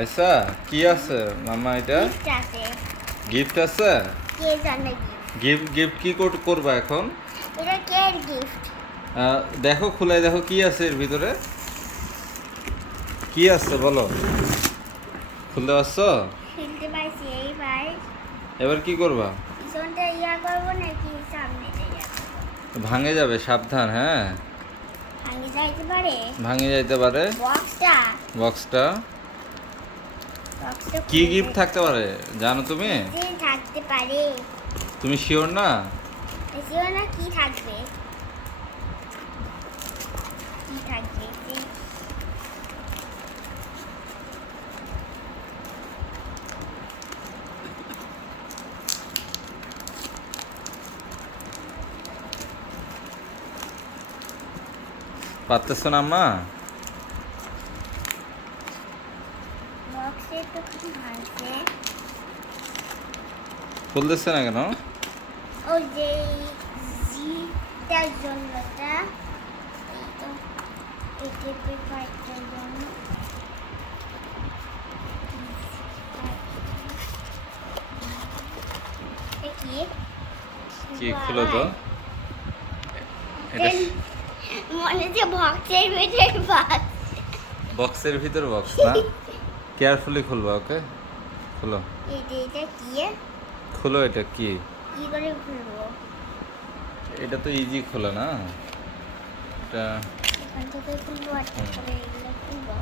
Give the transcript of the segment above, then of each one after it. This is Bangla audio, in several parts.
আচ্ছা, কি আছে মামা এটা? গিফট আছে। গিফট আছে? কে জানে গিফট গিফট কি করবা এখন? এটা কে গিফট? দেখো, খুলে দেখো কি আছে এর ভিতরে। কি আছে বলো? খুলতে পারছো? খেলতে পারছি এইবার। এবার কি করবা? পিছনটা ইয়া করবো নাকি সামনে ইয়া করবো? ভাঙে যাবে, সাবধান। হ্যাঁ, ভাঙে যাইতে পারে। ভাঙে যাইতে পারে। বক্সটা বক্সটা বক্সটা কি গিফট থাকতে পারে জানো তুমি? থাকতে পারে। তুমি শিওর না? এসিও না, কি থাকবে? কি থাকবে? পারতেছো না আম্মা? বক্সে তো কি ভাঙছে? খুলতেছে না কেন? ওই যে জিটার জন্যটা, এই তো এই টেপের পাইপটার জন্য। এটা কি? কি খুলো তো? এটা মনে হচ্ছে বক্সের ভিতরে বাস। বক্সের ভিতর বক্স না? কেয়ারফুলি খুলবা, ওকে? খুলো, এটা কি? খুলো। এটা কি? কি করে খুলবো? এটা তো ইজি খোলা না। এটা এখান থেকে খুলবো আর তারপরে এগুলো খুলবো।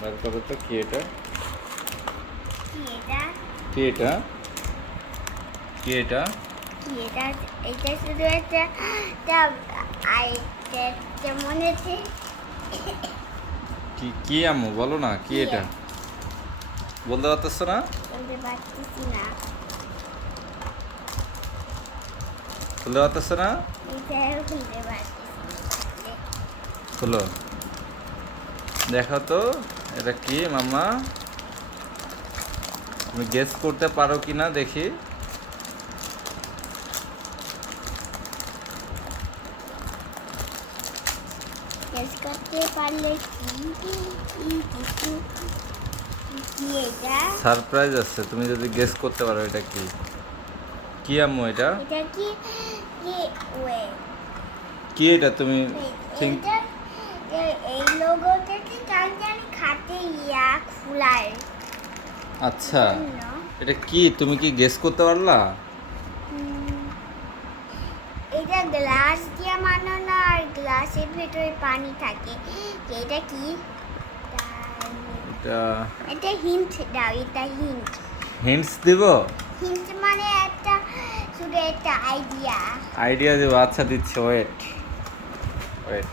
বার করো তো। কি এটা? কি এটা? কি এটা? কি এটা? কি এটা? এটা শুধু একটা মনে হচ্ছে কি কি আম্মু বলো না, কি কি এটা? বলতে পারতেছো না? বলতে পারতেছি না। বলতে পারতেছো না? এটাও খুলতে পারতেছি না। খুলো, দেখো তো এটা কি মাম্মা। তুমি গেস করতে পারো কি না দেখি। গেস করতে পারলে কিছু কি এটা? সারপ্রাইজ আছে, তুমি যদি গেস করতে পারো এটা কি। কি আম্মু এটা? এটা কি? কি ওয়ে কি এটা তুমি থিঙ্ক? এইটা এই লোগোটা কি কাল জানি খাতে ইয়া খোলার আচ্ছা, জন্য। এটা কি তুমি কি গেস করতে পারলা? এটা গ্লাস দিয়ে বানানো আর গ্লাসের ভেতরে পানি থাকে। এটা কি? এটা এটা হিন্ট দাও, এটা হিন্ট। হিন্টস দিব? হিন্ট মানে একটা শুধু একটা আইডিয়া। আইডিয়া দেব, আচ্ছা দিচ্ছি, ওয়েট ওয়েট।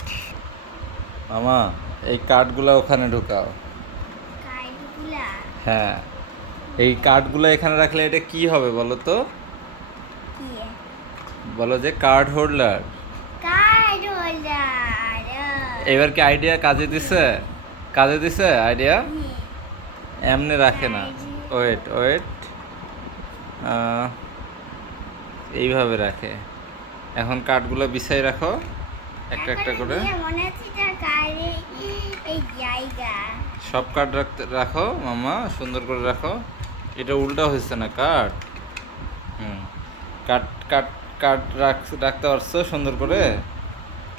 মামা, এই কার্ডগুলো ওখানে ঢুকাও। কার্ডগুলা হ্যাঁ, এই কার্ডগুলো এখানে রাখলে এটা কি হবে বলো তো? কি? বলো যে কার্ড হোল্ডার। Card holder. এবার কি আইডিয়া কাজে দিছে? কাজে দিছে আইডিয়া? এমনি রাখে না। ওয়েট ওয়েট, এইভাবে রাখে। এখন কার্ডগুলো বিছাই রাখো একটা একটা করে। মনে হচ্ছে এটা কার্ডে এই জায়গা। সব কার্ড রাখো মামা, সুন্দর করে রাখো। এটা উল্টা হয়েছে না কার্ড। হুম, কাট কাট কাট রাখতে পারছো সুন্দর করে?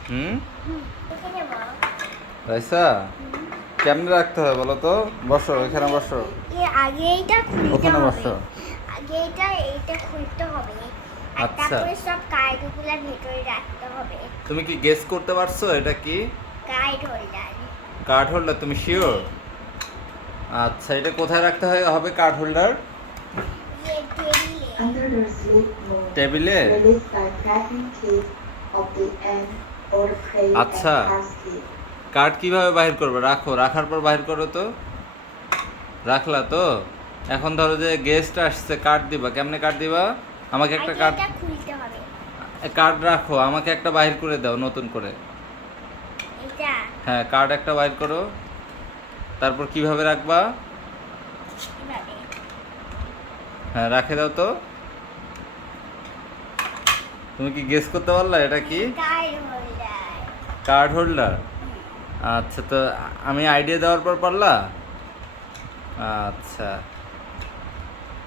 হুম, দেখে নেবো। রাইসা কেমনে রাখতে হয় বলো তো? বসো, এখানে বসো, আগে এইটা খুলতে ওখানে হবে। বসো। আগে এইটা খুলতে হবে আর আচ্ছা, তারপরে সব কার্ডগুলো ভেতরে রাখতে হবে। তুমি কি গেস করতে পারছো এটা কি? Card holder. কার্ড হোল্ডার, তুমি শিওর? আচ্ছা, এটা কোথায় রাখতে হবে কার্ড হোল্ডার? ये टेबले। Under the sleep mode, টেবিলে? release by pressing keys of the end or the play and আচ্ছা, pass key. কার্ড কিভাবে বাহির করবে? রাখো, রাখার পর বাহির করো তো। রাখলা তো? এখন ধরো যে গেস্ট আসছে, কার্ড দিবা, কেমনে কার্ড দিবা? আমাকে একটা আগে কার্ড, এটা খুলতে হবে। কার্ড রাখো, আমাকে একটা বাহির করে দাও নতুন করে। এটা হ্যাঁ, কার্ড একটা বাহির করো। তারপর কিভাবে রাখবা? এভাবে। হ্যাঁ, রাখে দাও তো। তুমি কি গেস করতে পারলা এটা কি? Card holder. Card holder. আচ্ছা, তো আমি আইডিয়া দেওয়ার পর পারলা? আচ্ছা